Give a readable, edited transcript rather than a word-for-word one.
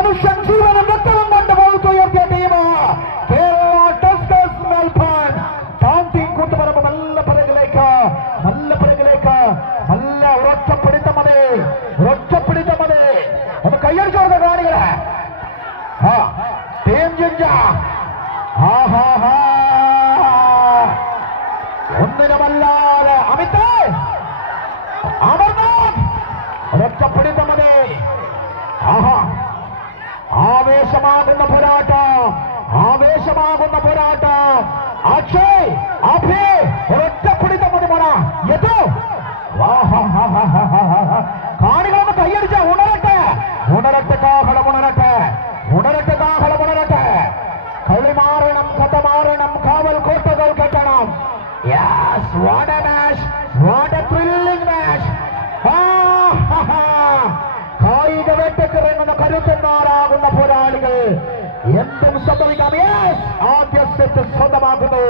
മനുഷ്യൻ ജീവനും രക്തവും കൊണ്ട് ഉയർത്തിയ ടീം കേരള ടസ്കേഴ്സ് മെൽബൺ. ടൗൺടീം കൂട്ടുപറമ്പ് നല്ല പിറകിലേക്ക് നല്ല ഉറച്ചപ്പിടിത്തം മതി. ഒന്ന് കയ്യടിച്ചോർന്ന കാണികളെ ടീം ജിഞ്ച ഒന്നിനുമല്ലാതെ അമിത് അമർനാഥ് ഒരൊറ്റപ്പിടിത്തം മതി. ആവേശമാകുന്ന പോരാട്ടം അക്ഷയ് അഭി ഒരൊറ്റപ്പിടിത്തം മതി മോന. കാണികളൊന്ന് കയ്യടിച്ച ഉണരട്ടെ കാഹളമുണരട്ടെ. കളി മാറണം, കഥ മാറണം, കാവൽ കോട്ടകൾ കെട്ടണം. Yes, what a match, what a thrilling match. കായിക വേട്ടക്കിറങ്ങുന്ന കരുത്തന്മാരാകുന്ന പോരാളികൾ എന്തും സംഭവിക്കാം. ആദ്യ സെറ്റ് സ്വന്തമാക്കുന്നു.